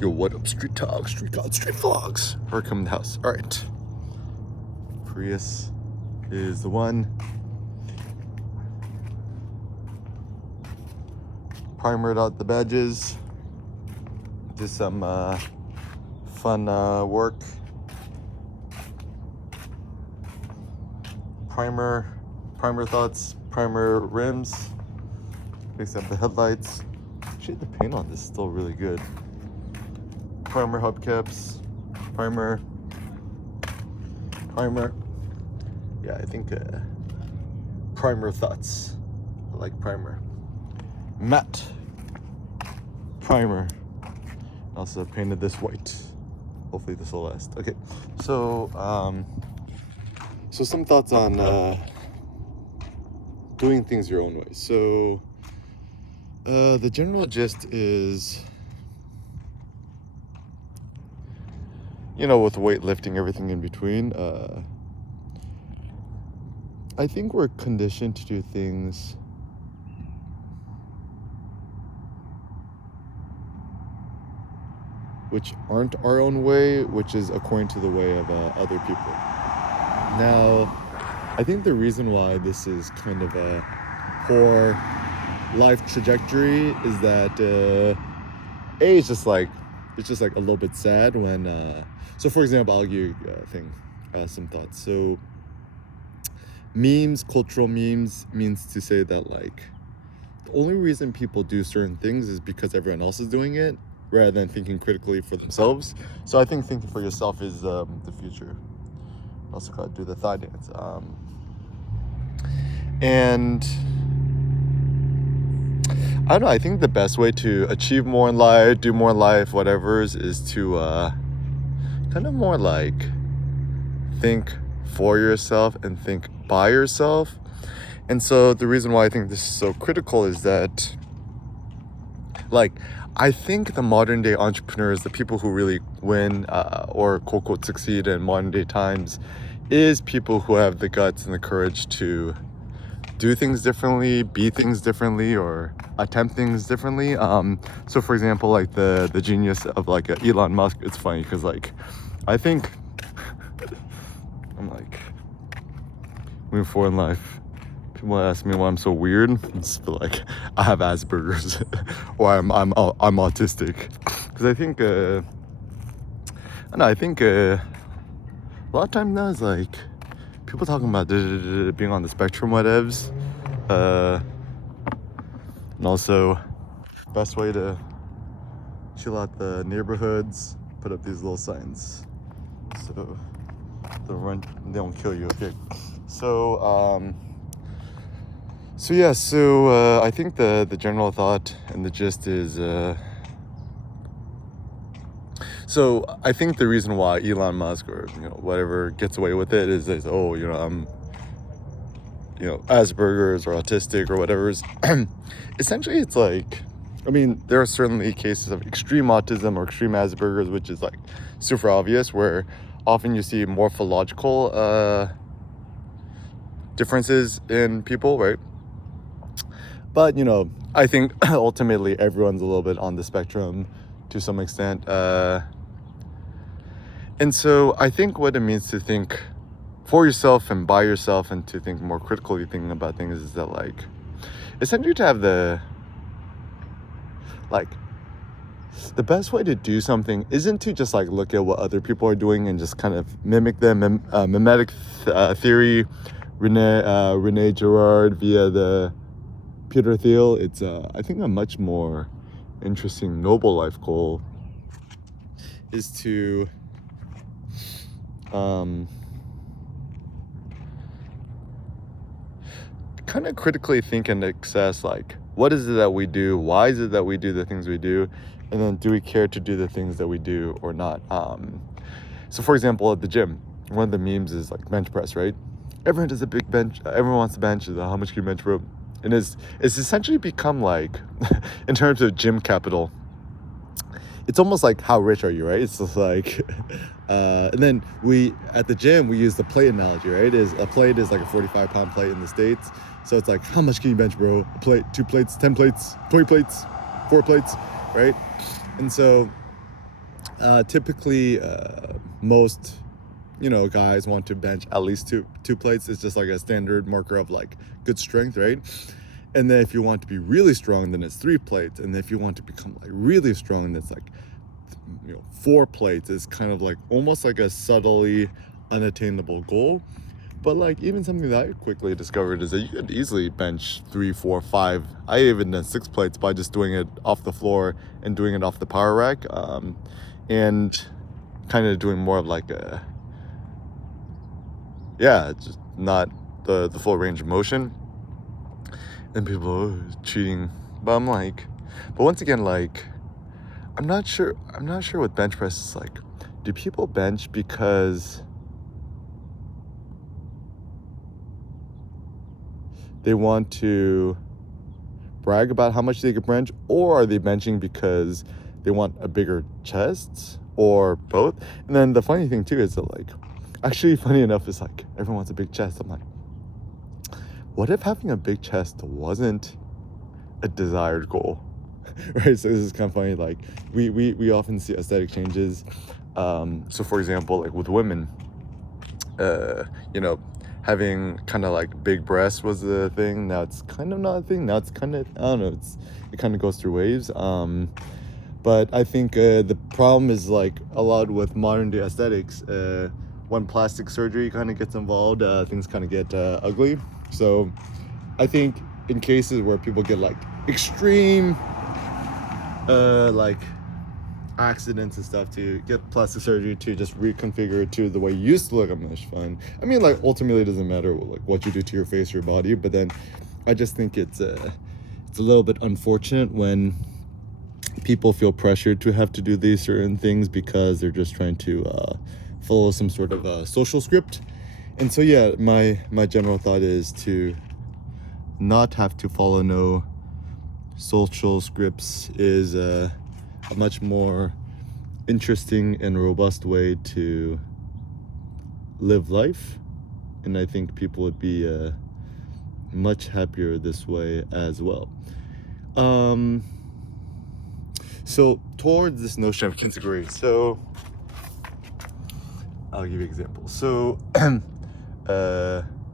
Yo, what up, street talk, street god, street vlogs? Or come in the house. All right. Prius is the one. Primered out the badges. Did some fun work. Primer thoughts, primer rims. Fixed up the headlights. Actually, the paint on this is still really good. Primer hubcaps, primer. Yeah, I think primer thoughts. I like primer. Matte primer. Also painted this white. Hopefully this will last. Okay, so some thoughts on doing things your own way. So the general gist is, with weightlifting, everything in between, I think we're conditioned to do things which aren't our own way, which is according to the way of other people. Now, I think the reason why this is kind of a poor life trajectory is that it's just like a little bit sad when so for example, I'll give you some thoughts. So memes, cultural memes, means to say that like the only reason people do certain things is because everyone else is doing it, rather than thinking critically for themselves. So I think thinking for yourself is the future. Also gotta do the thigh dance. And I don't know, I think the best way to achieve more in life, do more in life, whatever, is to kind of more like think for yourself and think by yourself. And so the reason why I think this is so critical is that, like, I think the modern day entrepreneurs, the people who really win or quote unquote succeed in modern day times, is people who have the guts and the courage to do things differently, be things differently, or attempt things differently. So for example, like the genius of like Elon Musk, it's funny because like I think I'm like moving forward in life, people ask me why I'm so weird. It's like I have Asperger's or I'm autistic, because I think a lot of times now is like people talking about being on the spectrum, whatevs, and also best way to chill out the neighborhoods, put up these little signs so they don't kill you. Okay, so I think the general thought and the gist is so I think the reason why Elon Musk or whatever gets away with it is I'm Asperger's or autistic or whatever. Essentially it's like, I mean, there are certainly cases of extreme autism or extreme Asperger's, which is like super obvious, where often you see morphological differences in people, right? But I think ultimately everyone's a little bit on the spectrum to some extent, and so I think what it means to think for yourself and by yourself and to think more critically thinking about things is that, like, essentially to have the best way to do something isn't to just like look at what other people are doing and just kind of mimic them. Mimetic theory, Rene Girard via the Peter Thiel. It's I think a much more interesting noble life goal is to kind of critically think and assess, like, what is it that we do, why is it that we do the things we do, and then do we care to do the things that we do or not. So for example, at the gym, one of the memes is like bench press, right? Everyone does a big bench, everyone wants to bench, how much can you bench, bro? And it's essentially become like in terms of gym capital, it's almost like how rich are you, right? It's just like and then we at the gym we use the plate analogy, right? A plate is like a 45-pound plate in the States. So it's like, how much can you bench, bro? A plate, 2 plates, 10 plates, 20 plates, 4 plates, right? And so Typically, most guys want to bench at least two plates. It's just like a standard marker of like good strength, right? And then if you want to be really strong, then it's 3 plates. And if you want to become like really strong, then it's like 4 plates. Is kind of like almost like a subtly unattainable goal. But like even something that I quickly discovered is that you could easily bench 3, 4, 5. I even done 6 plates by just doing it off the floor and doing it off the power rack, and kind of doing more of like just not the full range of motion. And people cheating, but I'm like, but once again, like, I'm not sure what bench press is like. Do people bench because they want to brag about how much they can bench, or are they benching because they want a bigger chest, or both? And then the funny thing too is that, like, actually funny enough is like everyone wants a big chest. I'm like, what if having a big chest wasn't a desired goal? Right? So this is kind of funny. Like we often see aesthetic changes. So for example, like with women, having kind of like big breasts was the thing. Now it's kind of not a thing. Now it's kind of, I don't know, it kind of goes through waves. But I think the problem is like a lot with modern day aesthetics. When plastic surgery kind of gets involved, things kind of get ugly. So I think in cases where people get like extreme like accidents and stuff, to get plastic surgery to just reconfigure it to the way you used to look, I'm much fun. I mean, like, ultimately it doesn't matter like what you do to your face or your body, but then I just think it's a little bit unfortunate when people feel pressured to have to do these certain things because they're just trying to follow some sort of social script. And so yeah, my general thought is to not have to follow no social scripts is a much more interesting and robust way to live life, and I think people would be much happier this way as well. So towards this notion of kintsugi, so I'll give you an example. So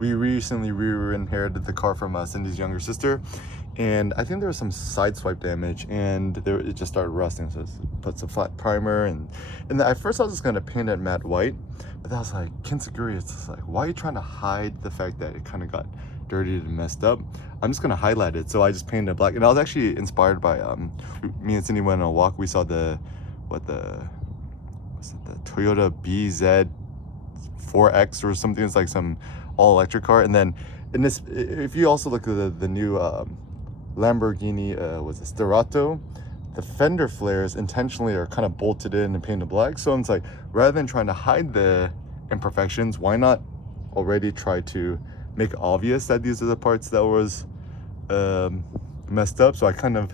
we recently inherited the car from Cindy's younger sister, and I think there was some side swipe damage, and it just started rusting. So it puts a flat primer, and at first I was just gonna paint it matte white, but then I was like, kintsugi, it's just like, why are you trying to hide the fact that it kind of got dirty and messed up? I'm just gonna highlight it. So I just painted it black, and I was actually inspired by me and Cindy went on a walk. We saw the Toyota BZ4X or something. It's like some all-electric car. And then in this, if you also look at the new Lamborghini was it Sterato, the fender flares intentionally are kind of bolted in and painted black. So it's like, rather than trying to hide the imperfections, why not already try to make obvious that these are the parts that was messed up? So I kind of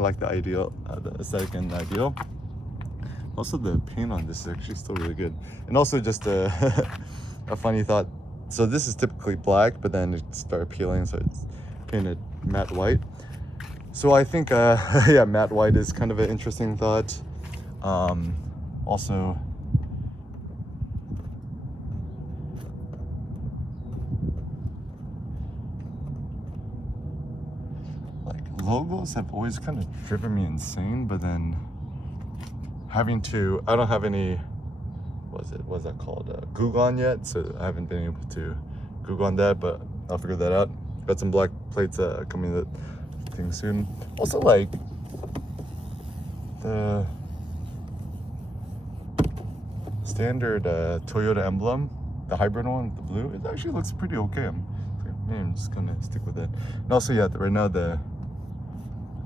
like the ideal, the aesthetic and ideal. Also, the paint on this is actually still really good. And also just a funny thought. So this is typically black, but then it started peeling, so it's painted matte white. So I think, yeah, matte white is kind of an interesting thought. Also, like, logos have always kind of driven me insane, but then I don't have any, what's that called, Gugon yet, so I haven't been able to Gugon that, but I'll figure that out. Got some black plates coming that thing soon. Also, like, the standard Toyota emblem, the hybrid one, the blue, it actually looks pretty okay. I'm just gonna stick with it. And also, yeah, right now the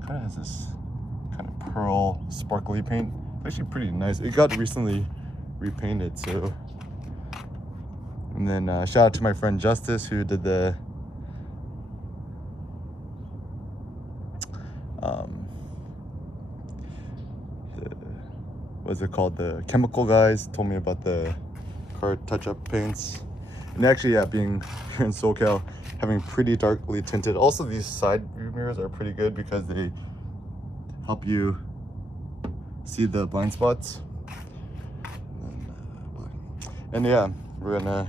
kind of has this kind of pearl sparkly paint. Actually pretty nice. It got recently repainted, so. And then shout out to my friend Justice, who did the what's it called, the chemical guys told me about the car touch-up paints. And actually, yeah, being here in SoCal, having pretty darkly tinted. Also, these side view mirrors are pretty good because they help you see the blind spots. And yeah, we're gonna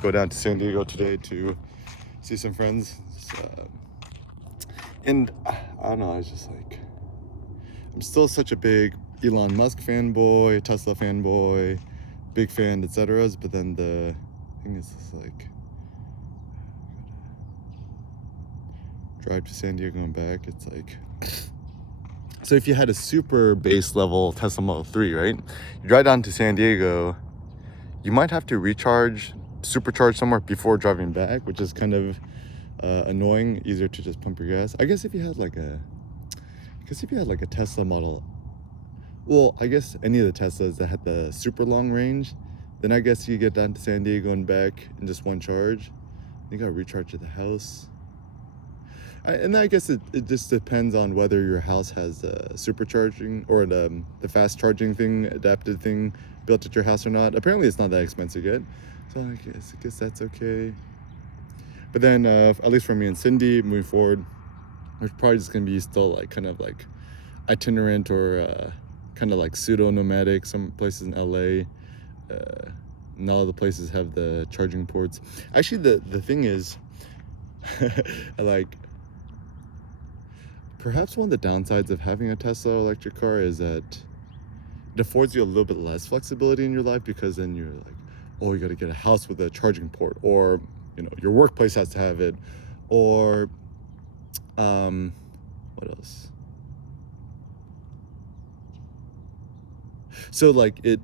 go down to San Diego today to see some friends. And I don't know, it's just like, I'm still such a big Elon Musk fanboy, Tesla fanboy, big fan, etc. But then the thing is just like, drive to San Diego and back, it's like, so if you had a super base level Tesla Model 3, right? You drive down to San Diego, you might have to supercharge somewhere before driving back, which is kind of annoying. Easier to just pump your gas. I guess if you had like a Tesla Model, well, I guess any of the Teslas that had the super long range, then I guess you get down to San Diego and back in just one charge. You gotta recharge at the house. And I guess it just depends on whether your house has supercharging or the fast charging thing, adapted thing built at your house or not. Apparently it's not that expensive yet, so I guess that's okay. But then at least for me and Cindy, moving forward, there's probably just gonna be still like kind of like itinerant or kind of like pseudo nomadic. Some places in LA, not all the places have the charging ports. Actually, the thing is, like, perhaps one of the downsides of having a Tesla electric car is that it affords you a little bit less flexibility in your life, because then you're like, oh, you got to get a house with a charging port, or your workplace has to have it, or what else? So like it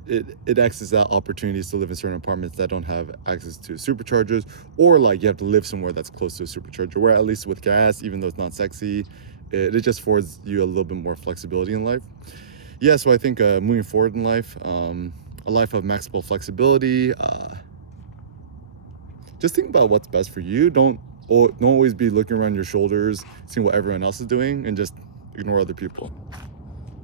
accesses out opportunities to live in certain apartments that don't have access to superchargers, or like you have to live somewhere that's close to a supercharger, where at least with gas, even though it's not sexy, it just affords you a little bit more flexibility in life. Yeah, so I think moving forward in life, a life of maximal flexibility, just think about what's best for you. Don't always be looking around your shoulders, seeing what everyone else is doing, and just ignore other people.